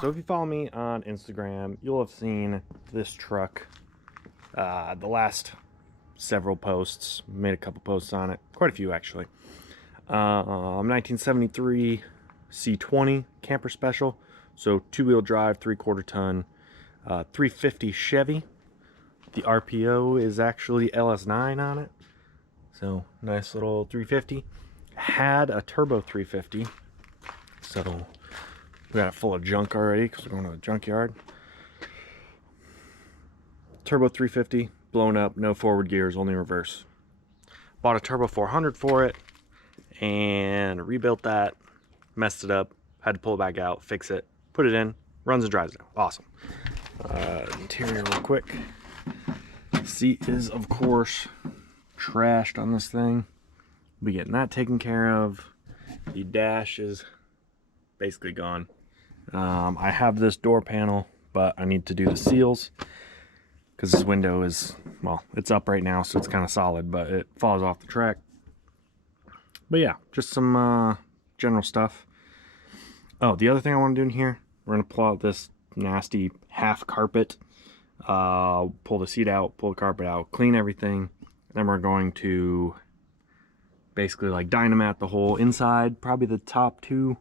So if you follow me on Instagram, you'll have seen this truck the last several posts. Made a couple posts on it, quite a few actually. 1973 C20 camper special, so 2-wheel drive, 3/4 ton, 350 Chevy. The RPO is actually LS9 on it, so nice little 350. Had a turbo 350, so we got it full of junk already because we're going to the junkyard. Turbo 350, blown up, no forward gears, only reverse. Bought a turbo 400 for it and rebuilt that, messed it up, had to pull it back out, fix it, put it in, runs and drives now. Awesome. Interior real quick. Seat is, of course, trashed on this thing. We'll be getting that taken care of. The dash is basically gone. I have this door panel, but I need to do the seals because this window is, well, it's up right now, so it's kind of solid, but it falls off the track. But yeah, just some general stuff. Oh, the other thing I want to do in here, we're going to pull out this nasty half carpet, pull the seat out, pull the carpet out, clean everything. Then we're going to basically like dynamat the whole inside, probably the top two,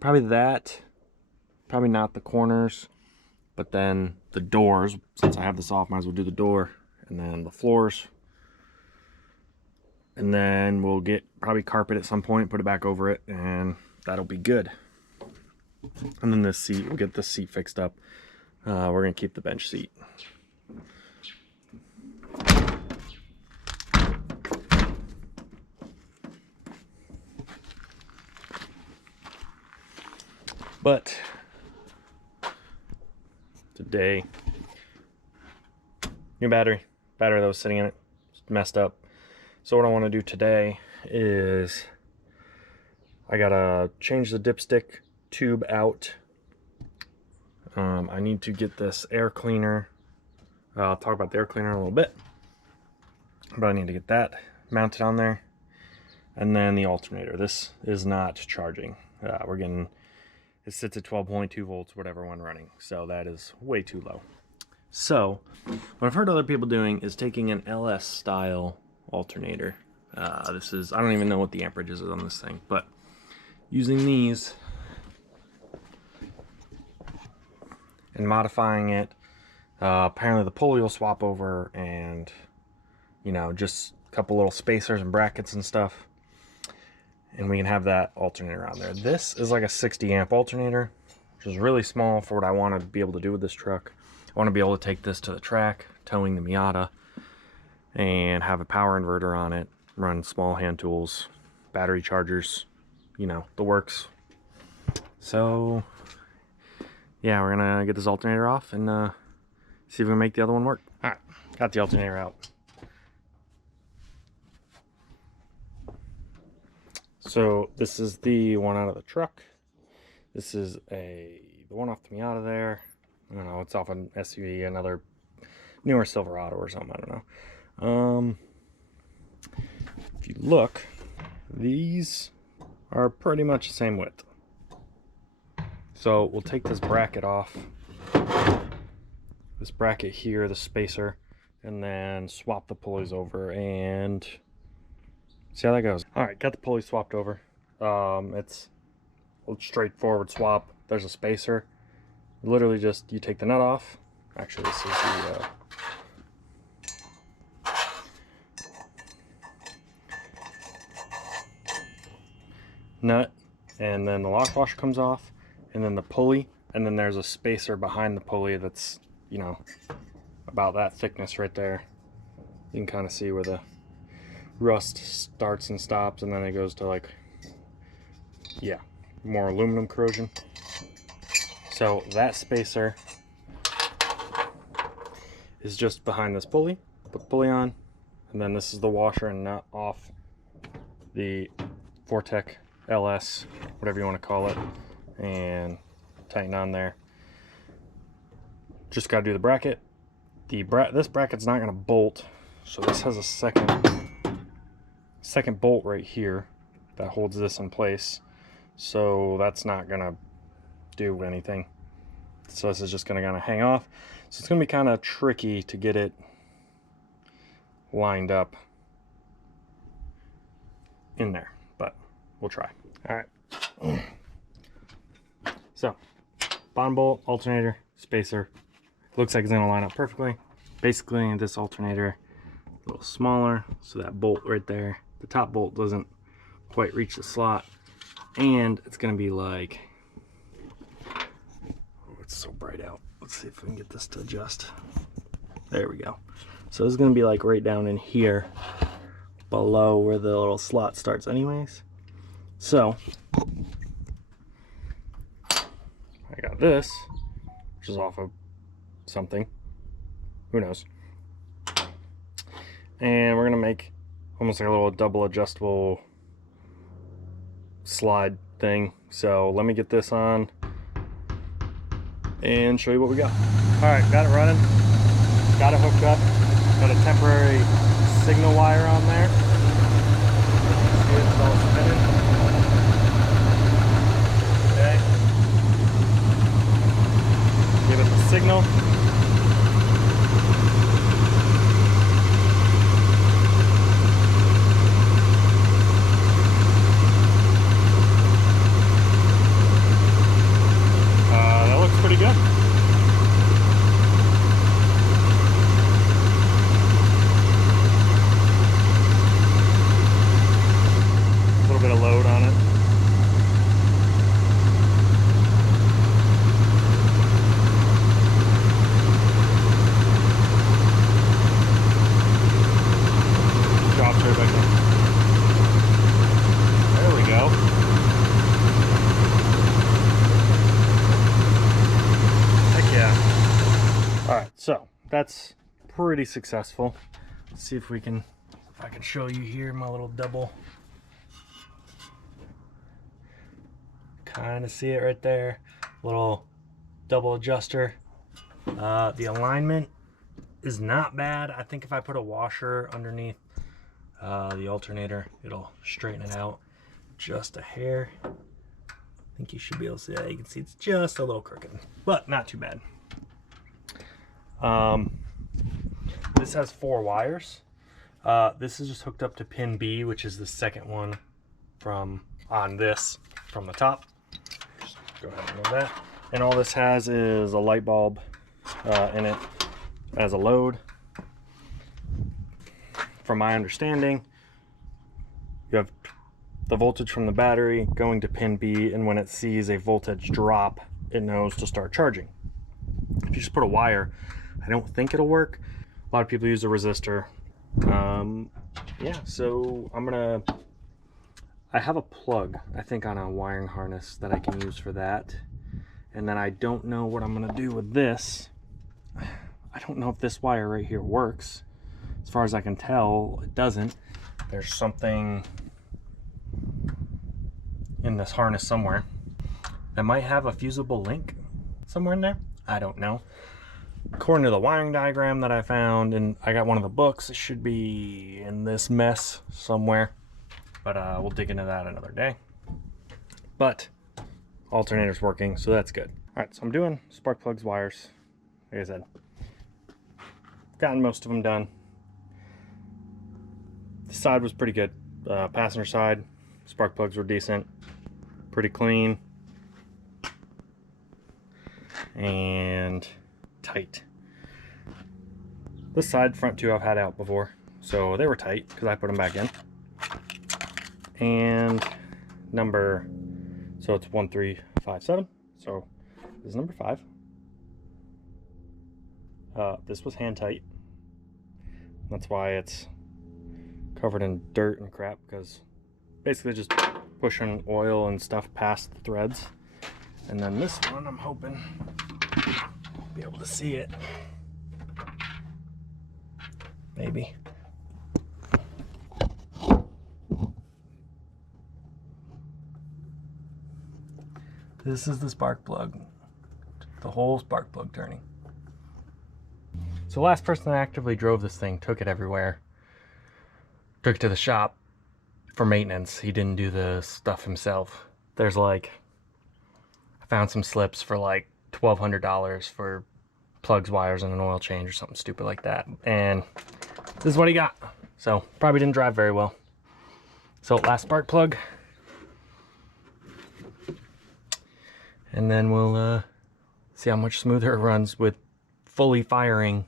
probably that, probably not the corners, but then the doors, since I have this off, might as well do the door, and then the floors, and then we'll get probably carpet at some point, put it back over it, and that'll be good. And then this seat, we'll get this seat fixed up. We're gonna keep the bench seat. But today, new battery that was sitting in it, just messed up. So what I want to do today is I gotta change the dipstick tube out. I need to get this air cleaner. I'll talk about the air cleaner in a little bit, but I need to get that mounted on there. And then the alternator. This is not charging. We're getting, it sits at 12.2 volts, whatever one running. So that is way too low. So what I've heard other people doing is taking an LS style alternator. This is, I don't even know what the amperage is on this thing, but using these and modifying it. Apparently the pulley will swap over, and you know, just a couple little spacers and brackets and stuff, and we can have that alternator on there. This is like a 60 amp alternator, which is really small for what I want to be able to do with this truck. I want to be able to take this to the track, towing the Miata, and have a power inverter on it, run small hand tools, battery chargers, you know, the works. So yeah, we're gonna get this alternator off and see if we can make the other one work. All right, got the alternator out. So this is the one out of the truck. This is the one off the Miata there. I don't know, it's off an SUV, another newer Silverado or something, I don't know. If you look, these are pretty much the same width. So we'll take this bracket off, this bracket here, the spacer, and then swap the pulleys over and see how that goes. All right, got the pulley swapped over. It's a straightforward swap. There's a spacer. Literally just, you take the nut off. Actually, this is the nut, and then the lock washer comes off, and then the pulley, and then there's a spacer behind the pulley that's, you know, about that thickness right there. You can kind of see where the rust starts and stops, and then it goes to like, yeah, more aluminum corrosion. So that spacer is just behind this pulley. Put the pulley on, and then this is the washer and nut off the Vortec LS, whatever you want to call it, and tighten on there. Just got to do the bracket. This bracket's not going to bolt, so this has a second bolt right here that holds this in place, so that's not going to do anything. So this is just going to kind of hang off. So it's going to be kind of tricky to get it lined up in there, but we'll try. All right. So bottom bolt, alternator, spacer. Looks like it's going to line up perfectly. Basically, this alternator a little smaller, so that bolt right there, the top bolt doesn't quite reach the slot, and it's going to be like, oh, it's so bright out. Let's see if we can get this to adjust. There we go. So this is going to be like right down in here below where the little slot starts anyways. So I got this, which is off of something, who knows, and we're gonna make almost like a little double adjustable slide thing. So let me get this on and show you what we got. All right, got it running, got it hooked up, got a temporary signal wire on there. See, it's all spinning. Okay, give it the signal. Pretty good. A little bit of load on it. Drops right back down. There we go. Alright, so that's pretty successful. Let's see if I can show you here my little double. Kind of see it right there. Little double adjuster. The alignment is not bad. I think if I put a washer underneath the alternator, it'll straighten it out just a hair. I think you should be able to see that. You can see it's just a little crooked, but not too bad. This has 4 wires. This is just hooked up to pin B, which is the second one from the top. Just go ahead and move that. And all this has is a light bulb in it as a load. From my understanding, you have the voltage from the battery going to pin B, and when it sees a voltage drop, it knows to start charging. If you just put a wire, I don't think it'll work. A lot of people use a resistor. Yeah, so I have a plug, I think, on a wiring harness that I can use for that. And then I don't know what I'm gonna do with this. I don't know if this wire right here works. As far as I can tell, it doesn't. There's something in this harness somewhere that might have a fusible link somewhere in there. I don't know. According to the wiring diagram that I found, and I got one of the books, it should be in this mess somewhere, but we'll dig into that another day. But alternator's working, so that's good. All right, so I'm doing spark plugs, wires. Like I said, gotten most of them done. The side was pretty good. Passenger side, spark plugs were decent, pretty clean, and tight. This side, front two, I've had out before, so they were tight because I put them back in. And so it's 1357, so this is number 5. This was hand tight. That's why it's covered in dirt and crap, because basically just pushing oil and stuff past the threads. And then this one, I'm hoping I'll be able to see it. Maybe. This is the spark plug. The whole spark plug turning. So the last person that actively drove this thing took it everywhere. Took it to the shop for maintenance. He didn't do the stuff himself. There's like, I Found some slips for like $1,200 for plugs, wires, and an oil change or something stupid like that. And this is what he got. So probably didn't drive very well. So last spark plug. And then we'll see how much smoother it runs with fully firing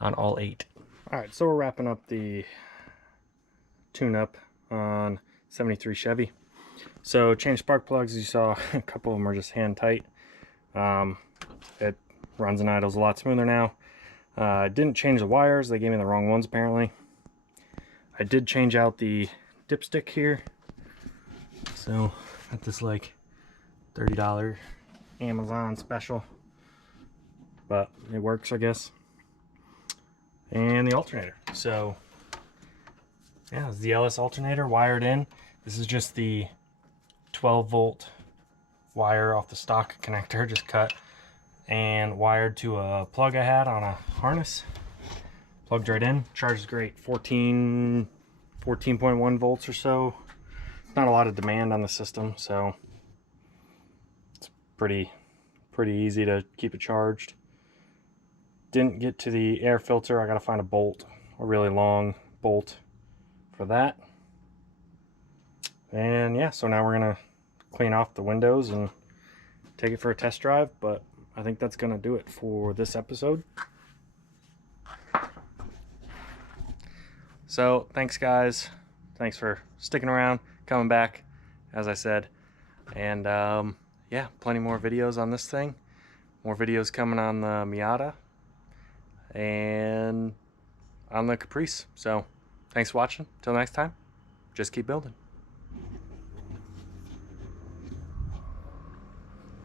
on all 8. All right, so we're wrapping up the tune-up on 73 Chevy. So changed spark plugs, as you saw. A couple of them are just hand tight. It runs and idles a lot smoother now. Didn't change the wires. They gave me the wrong ones apparently. I did change out the dipstick here. So got this like $30 Amazon special, but it works, I guess. And the alternator. So yeah, it's the LS alternator wired in. This is just the 12-volt wire off the stock connector, just cut and wired to a plug I had on a harness. Plugged right in. Charges great. 14.1 volts or so. Not a lot of demand on the system, so it's pretty easy to keep it charged. Didn't get to the air filter. I gotta find a bolt, a really long bolt for that. And yeah, so now we're gonna clean off the windows and take it for a test drive, but I think that's gonna do it for this episode. So thanks guys, thanks for sticking around, coming back, as I said. And yeah, plenty more videos on this thing, more videos coming on the Miata and on the Caprice. So thanks for watching. Till next time, just keep building.